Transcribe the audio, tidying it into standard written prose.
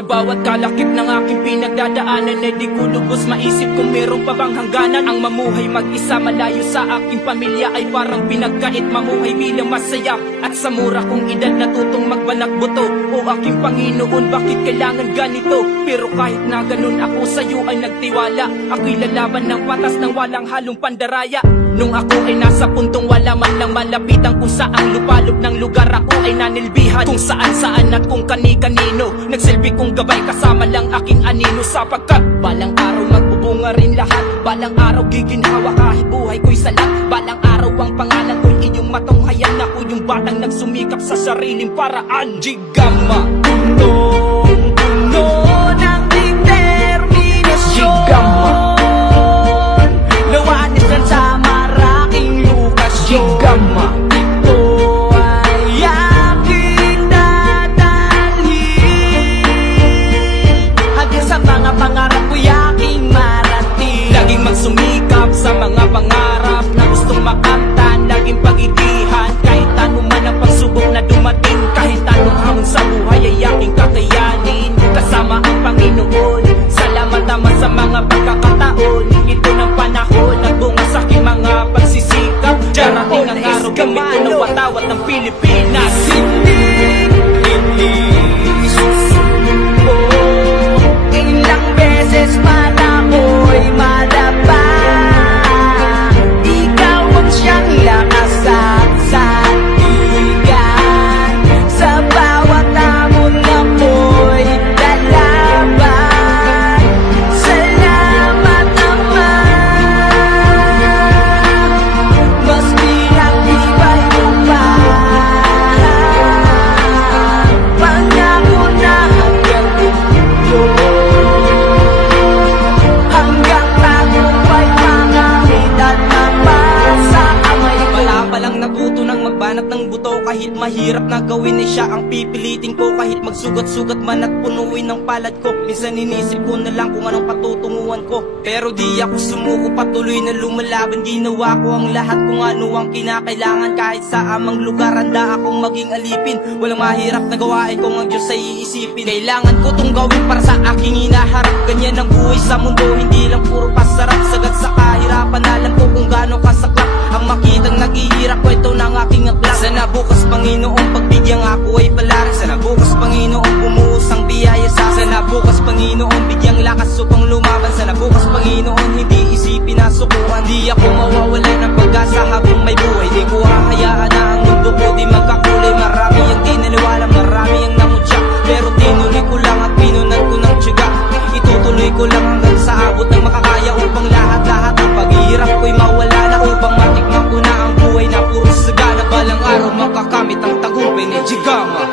Sa bawat kalakip ng aking pinagdadaanan ay di ko lubos maisip kung meron pa bang hangganan. Ang mamuhay mag-isa malayo sa aking pamilya ay parang pinagkait. Mamuhay bilang masaya at sa mura kong edad natutong magbanak buto. O aking Panginoon, bakit kailangan ganito? Pero kahit na ganun ako sa'yo ay nagtiwala. Ako'y lalaban ng patas ng walang halong pandaraya. Nung ako ay nasa puntong wala man lang malapitan, kung saan lupalop ng lugar ako ay nanilbihan. Kung saan-saan at kung kani-kanino nagsilbi kong gabay kasama lang aking anino. Sapagkat balang araw magbubunga rin lahat, balang araw giginhawa kahit buhay ko'y salat. Balang araw ang pangalan ko'y inyong matunghayan. Ako yung batang nagsumikap sa sariling paraan. Jigama, punong-puno ng determinasyon. Jigama, lawanin dyan sa maraking lokasyon. Jigama, ito ay aking dadalhin hanggang sa mga pangarap ko'y aking marating. Laging magsumikap sa mga pangarap na gustong makamtan, laging pag-idihan kahit ano man ang pagsubok na dumating. Kahit anong hamon sa buhay ay aking kakayanin kasama ang Panginoon. Salamat naman sa mga pagkakataon. Ito ng panahon nagbunga sa aking mga pagsisikap. Darating ang araw kami pinawatawat ng Pilipinas. Hindi susuko, ilang beses man ako'y malaba. Ikaw ang siyang lakas at sandigan. Sa bawat hamon ako'y lalaban. Salamat naman, mas pinag-ibay mo pa. Pangako na hanggang dulo, hanggang tagumpay pangamit at mapasa kamay ko. Wala palang natuto ng magbanat ng buto. Kahit mahirap na gawin ay siya ang pipilitin ko. Kahit magsugat-sugat man at punuin ng palad ko. Minsan inisip ko na lang kung anong patutunguhan ko. Pero di ako sumuko, patuloy na lumalaban. Ginawa ko ang lahat kung ano ang kinakailangan. Kahit sa amang lugar handa akong maging alipin. Walang mahirap na gawain kung ang Diyos ay iisipin. Kailangan ko tong gawin para sa aking hinaharap. Ganyan ang buhay sa mundo, hindi lang puro pasarap. Sagad sa kahirapan, alam ko kung gaano kasaklap ang makitang naghihirap ko, ito na ang aking aklat. Sana bukas Panginoon pagbigyan ako ay palarin. Sana bukas Panginoon bumuhos ang biyaya sa akin. Sana bukas Panginoon bigyang lakas upang lumaban. Sana bukas Panginoon hindi isipin na sukuan. Di ako mawawala ng pag-asa habang may buhay. Di ko hahayaan na ang mundo ko di magkakulay. Marami ang di naniwala, marami ang namutya, pero tinuloy ko lang at pinunan ko ng tiyaga. Itutuloy ko lang hanggang sa abot ng makakaya upang lahat-lahat ang paghihirap ko'y mawala na. Upang matikman ko na ang buhay na puro sagana. Balang araw makakamit ang tagumpay ni Jigama.